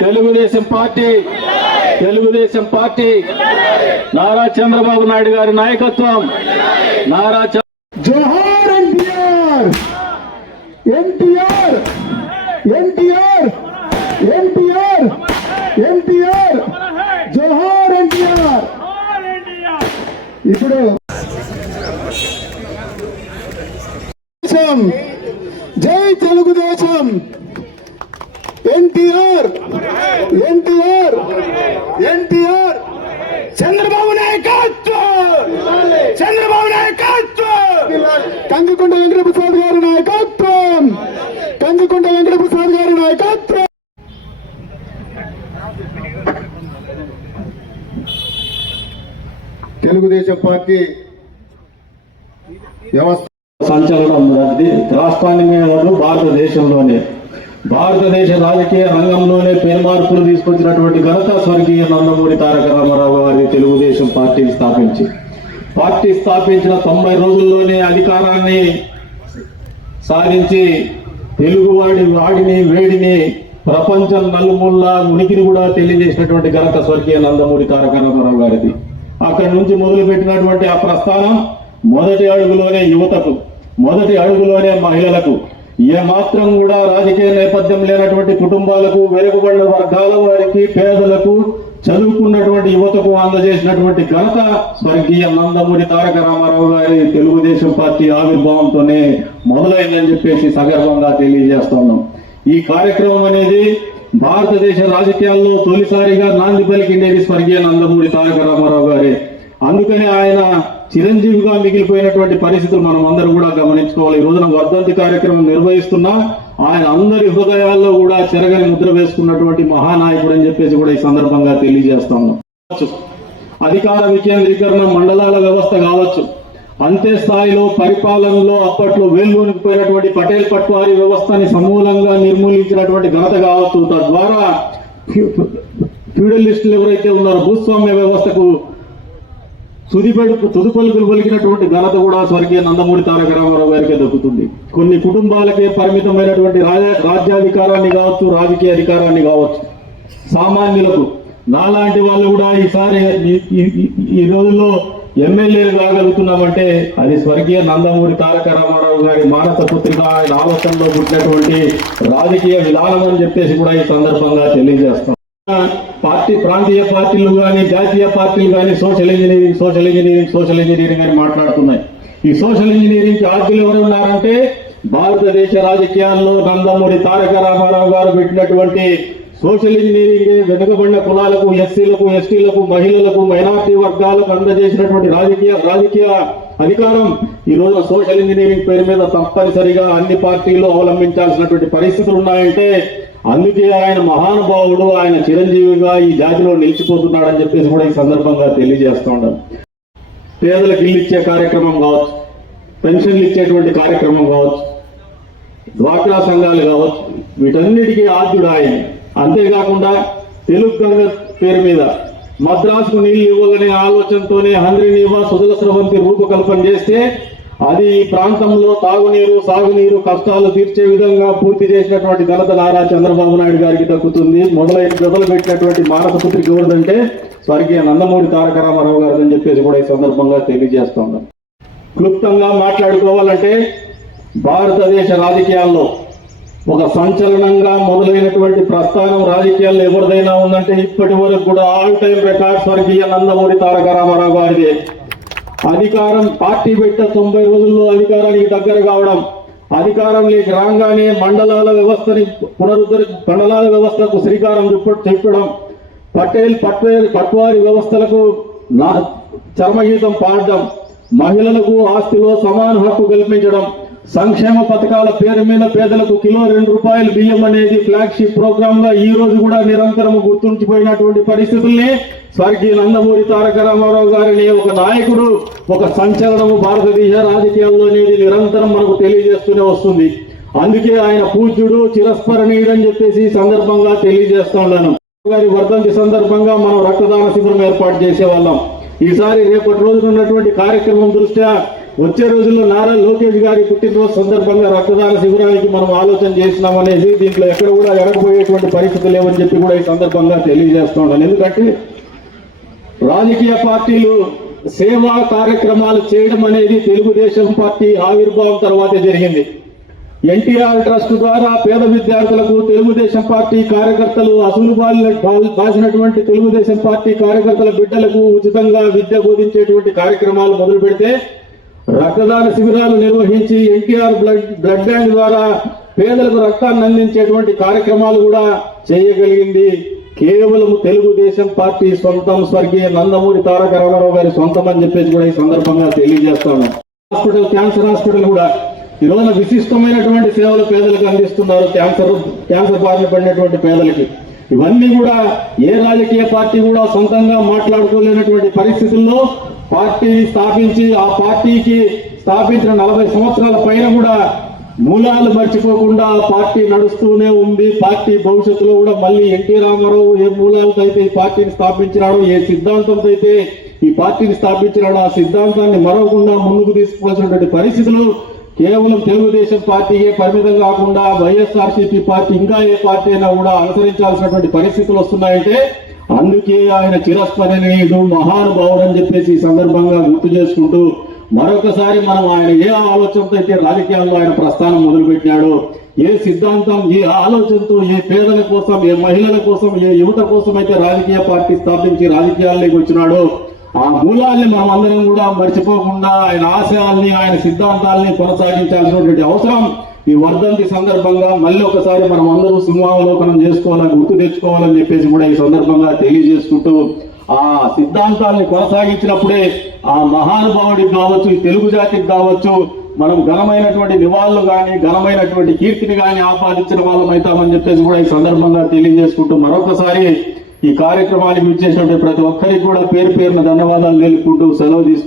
Telugu Desam party Nara Chandrababu Naidu గారి నాయకత్వం జోహార్ ఎన్టీఆర్ ఎన్టీఆర్ ఎన్టీఆర్ ఎన్టీఆర్ ఎన్టీఆర్ జోహార్ ఎన్టీఆర్. ఇప్పుడు జై తెలుగుదేశం. ఎన్టీఆర్ ఎన్టీఆర్ ఎన్టీఆర్ చంద్రబాబు నాయకత్వం, చంద్రబాబు నాయకత్వం, కందికొండ వెంకటప్రసాద్ గారి నాయకత్వం, కందికొండ వెంకటప్రసాద్ గారి నాయకత్వం. తెలుగుదేశం పార్టీ వ్యవస్థ సంచలనం రాష్ట్రాన్ని మీద భారతదేశంలోనే భారతదేశ రాజకీయ రంగంలోనే పేర్మార్పులు తీసుకొచ్చినటువంటి ఘనత స్వర్గీయ నందమూరి తారక రామారావు గారి తెలుగుదేశం పార్టీని స్థాపించిన 90 రోజుల్లోనే అధికారాన్ని సాధించి వాడిని వేడిని ప్రపంచం నలుమూల ఉనికిని కూడా తెలియజేసినటువంటి ఘనత స్వర్గీయ నందమూరి తారక రామారావు గారిది. అక్కడి నుంచి మొదలుపెట్టినటువంటి ఆ ప్రస్థానం మొదటి అడుగులోనే యువతకు, మొదటి అడుగులోనే మహిళలకు, ఏమాత్రం కూడా రాజకీయ నేపథ్యం లేనటువంటి కుటుంబాలకు, వెనుకబడిన వర్గాల వారికి, పేదలకు, చదువుకున్నటువంటి యువతకు అందజేసినటువంటి ఘనత స్వర్గీయ నందమూరి తారక రామారావు గారి తెలుగుదేశం పార్టీ ఆవిర్భావంతోనే మొదలైందని చెప్పేసి సగర్వంగా తెలియజేస్తున్నాం. ఈ కార్యక్రమం అనేది భారతదేశ రాజకీయాల్లో తొలిసారిగా నాంది పలికిండేది స్వర్గీయ నందమూరి తారక రామారావు గారే. అందుకని ఆయన చిరంజీవిగా మిగిలిపోయినటువంటి పరిస్థితులు మనం అందరూ కూడా గమనించుకోవాలి. ఈ రోజున వర్ధంతి కార్యక్రమం నిర్వహిస్తున్నా ఆయన అందరి హృదయాల్లో కూడా చెరగని ముద్ర వేసుకున్నటువంటి మహానాయకుడు అని చెప్పేసి కూడా ఈ సందర్భంగా తెలియజేస్తున్నాం. అధికార వికేంద్రీకరణ, మండలాల వ్యవస్థ కావచ్చు, అంతే స్థాయిలో పరిపాలనలో అప్పట్లో వేళ్ళూనికిపోయినటువంటి పటేల్ పట్వారీ వ్యవస్థని సమూలంగా నిర్మూలించినటువంటి ఘనత కావచ్చు, తద్వారా ఫ్యూడలిస్టులు ఎవరైతే ఉన్నారో భూస్వామ్య వ్యవస్థకు తుదిపలుకులు పలికినటువంటి ఘనత కూడా స్వర్గీయ నందమూరి తారక రామారావు గారికి దక్కుతుంది. కొన్ని కుటుంబాలకే పరిమితమైనటువంటి రాజ్యాధికారాన్ని కావచ్చు, రాజకీయ అధికారాన్ని కావచ్చు, సామాన్యులకు నాలాంటి వాళ్ళు కూడా ఈసారి ఈ రోజుల్లో ఎమ్మెల్యేలు కాగలుగుతున్నామంటే అది స్వర్గీయ నందమూరి తారక రామారావు గారి మానస పుత్రిక, ఆయన ఆలోచనలో పుట్టినటువంటి రాజకీయ విధానం అని చెప్పేసి కూడా ఈ సందర్భంగా తెలియజేస్తాం. ప్రాంతీయ పార్టీలు కానీ, జాతీయ పార్టీలు కానీ సోషల్ ఇంజనీరింగ్ అని మాట్లాడుతున్నాయి. ఈ సోషల్ ఇంజనీరింగ్ కి ఆద్యులు ఎవరు ఉన్నారంటే భారతదేశ రాజకీయాల్లో నందమూరి తారక రామారావు గారు పెట్టినటువంటి సోషల్ ఇంజనీరింగ్ వెనుకబడిన కులాలకు, ఎస్సీలకు, ఎస్టీలకు, మహిళలకు, మైనార్టీ వర్గాలకు అందజేసినటువంటి రాజకీయ అధికారం ఈ రోజు సోషల్ ఇంజనీరింగ్ పేరు మీద తప్పనిసరిగా అన్ని పార్టీలు అవలంబించాల్సినటువంటి పరిస్థితులు ఉన్నాయంటే అందుకే ఆయన మహానుభావుడు, ఆయన చిరంజీవిగా ఈ జాతిలో నిలిచిపోతున్నాడని చెప్పేసి కూడా ఈ సందర్భంగా తెలియజేస్తూ ఉంటాం. పేదలకు ఇల్లు ఇచ్చే కార్యక్రమం కావచ్చు, పెన్షన్లు ఇచ్చేటువంటి కార్యక్రమం కావచ్చు, డ్వాక్రా సంఘాలు కావచ్చు, వీటన్నిటికీ ఆద్యుడు ఆయన. అంతేకాకుండా తెలుగు గంగ పేరు మీద మద్రాసుకు నీళ్లు ఇవ్వాలనే ఆలోచనతోనే హంద్రీనీవా సుజల స్రవంతి రూపకల్పన చేస్తే అది ఈ ప్రాంతంలో తాగునీరు, సాగునీరు కష్టాలు తీర్చే విధంగా పూర్తి చేసినటువంటి ఘనత నారా చంద్రబాబు నాయుడు గారికి దక్కుతుంది. మొదలు పెట్టినటువంటి మానస పుత్రిక ఎవరిదంటే స్వర్గీయ నందమూరి తారక రామారావు గారు అని చెప్పేసి కూడా ఈ సందర్భంగా తెలియజేస్తా ఉన్నాం. క్లుప్తంగా మాట్లాడుకోవాలంటే భారతదేశ రాజకీయాల్లో ఒక సంచలనంగా మొదలైనటువంటి ప్రస్థానం రాజకీయాల్లో ఎవరిదైనా ఉందంటే ఇప్పటి వరకు కూడా ఆల్ టైం రికార్డ్ స్వర్గీయ నందమూరి తారక రామారావు గారిదే. అధికారం పార్టీ పెట్ట 90 రోజుల్లో అధికారానికి దగ్గర కావడం, అధికారంలోకి రాగానే మండలాల వ్యవస్థకు శ్రీకారం చుట్టడం, పట్వారీ వ్యవస్థలకు చర్మగీతం పాడడం, మహిళలకు ఆస్తిలో సమాన హక్కు కల్పించడం, సంక్షేమ పథకాల పేరు మీద పేదలకు కిలో 2 రూపాయలు బియ్యం అనేది ఫ్లాగ్షిప్ ప్రోగ్రామ్ గా ఈ రోజు కూడా నిరంతరం గుర్తుంచిపోయినటువంటి పరిస్థితుల్ని స్వర్గీయ నందమూరి తారక రామారావు గారిని ఒక నాయకుడు, ఒక సంచలనము భారతదేశ రాజకీయాల్లో అనేది నిరంతరం మనకు తెలియజేస్తూనే వస్తుంది. అందుకే ఆయన పూజ్యుడు, చిరస్మరణీయుడు అని చెప్పేసి ఈ సందర్భంగా తెలియజేస్తున్నాను. గారి వర్ధంతి సందర్భంగా మనం రక్తదాన శిబిరం ఏర్పాటు చేసేవాళ్ళం. ఈసారి రేపటి రోజున ఉన్నటువంటి కార్యక్రమం దృష్ట్యా వచ్చే రోజుల్లో నారా లోకేష్ గారి పుట్టినరోజు సందర్భంగా రక్తదాన శిబిరానికి మనం ఆలోచన చేసినామనేసి దీంట్లో ఎక్కడ కూడా ఎడకపోయేటువంటి పరిస్థితులు లేవని చెప్పి కూడా ఈ సందర్భంగా తెలియజేస్తూ ఉన్నాను. ఎందుకంటే రాజకీయ పార్టీలు సేవా కార్యక్రమాలు చేయడం అనేది తెలుగుదేశం పార్టీ ఆవిర్భావం తర్వాతే జరిగింది. ఎన్టీఆర్ ట్రస్ట్ ద్వారా పేద విద్యార్థులకు తెలుగుదేశం పార్టీ కార్యకర్తలు అసలు బాసినటువంటి తెలుగుదేశం పార్టీ కార్యకర్తల బిడ్డలకు ఉచితంగా విద్య బోధించేటువంటి కార్యక్రమాలు మొదలు పెడితే రక్తదాన శిబిరాలు నిర్వహించి ఎన్టీఆర్ బ్లడ్ బ్యాంక్ ద్వారా పేదలకు రక్తాన్ని అందించేటువంటి కార్యక్రమాలు కూడా చేయగలిగింది కేవలం తెలుగుదేశం పార్టీ సొంతం. స్వర్గీయ నందమూరి తారక రామారావు గారి సొంతం అని చెప్పేసి కూడా ఈ సందర్భంగా తెలియజేస్తాను. హాస్పిటల్, క్యాన్సర్ హాస్పిటల్ కూడా ఈ రోజున విశిష్టమైనటువంటి సేవలు పేదలకు అందిస్తున్నారు. క్యాన్సర్ బారిన పడినటువంటి పేదలకి ఇవన్నీ కూడా ఏ రాజకీయ పార్టీ కూడా సొంతంగా మాట్లాడుకోలేనటువంటి పరిస్థితుల్లో పార్టీని స్థాపించి ఆ పార్టీకి స్థాపించిన 40 సంవత్సరాల పైన కూడా మూలాలు మర్చిపోకుండా పార్టీ నడుస్తూనే ఉంది. పార్టీ భవిష్యత్తులో కూడా మళ్ళీ ఎన్టీ రామారావు ఏ మూలాలతో అయితే ఈ పార్టీని స్థాపించినాడో, ఏ సిద్ధాంతంతో అయితే ఈ పార్టీని స్థాపించినాడో ఆ సిద్ధాంతాన్ని మరవకుండా ముందుకు తీసుకోవాల్సినటువంటి పరిస్థితులు కేవలం తెలుగుదేశం పార్టీకే పరిమితం కాకుండా వైఎస్ఆర్సీపీ పార్టీ ఇంకా ఏ పార్టీ అయినా కూడా అనుసరించాల్సినటువంటి పరిస్థితులు వస్తున్నాయంటే అందుకే ఆయన చిరస్మరణీయుడు, మహానుభావుడు అని చెప్పేసి ఈ సందర్భంగా గుర్తు చేసుకుంటూ మరొకసారి మనం ఆయన ఏ ఆలోచనతో అయితే రాజకీయాల్లో ఆయన ప్రస్థానం మొదలుపెట్టినాడో, ఏ సిద్ధాంతం, ఏ ఆలోచనతో ఏ పేదల కోసం, ఏ మహిళల కోసం, ఏ యువత కోసం అయితే రాజకీయ పార్టీ స్థాపించి రాజకీయాల్లోకి వచ్చినాడో ఆ మూలాల్ని మనం అందరం కూడా మర్చిపోకుండా ఆయన ఆశయాల్ని, ఆయన సిద్ధాంతాల్ని కొనసాగించాల్సినటువంటి అవసరం ఈ వర్ధంతి సందర్భంగా మళ్ళీ ఒకసారి మనం అందరూ సింహావలోకనం చేసుకోవాలని, గుర్తు తెచ్చుకోవాలని చెప్పేసి కూడా ఈ సందర్భంగా తెలియజేసుకుంటూ ఆ సిద్ధాంతాన్ని కొనసాగించినప్పుడే ఆ మహానుభావుడికి కావచ్చు, ఈ తెలుగు జాతికి కావచ్చు మనం ఘనమైనటువంటి నివాళులు కానీ ఘనమైనటువంటి కీర్తిని కానీ ఆపాదించిన వాళ్ళం అవుతామని చెప్పేసి కూడా ఈ సందర్భంగా తెలియజేసుకుంటూ మరొకసారి ఈ కార్యక్రమానికి విచ్చేసినటువంటి ప్రతి ఒక్కరికి కూడా పేరు పేరున ధన్యవాదాలు తెలుపుకుంటూ సెలవు తీసుకుంటూ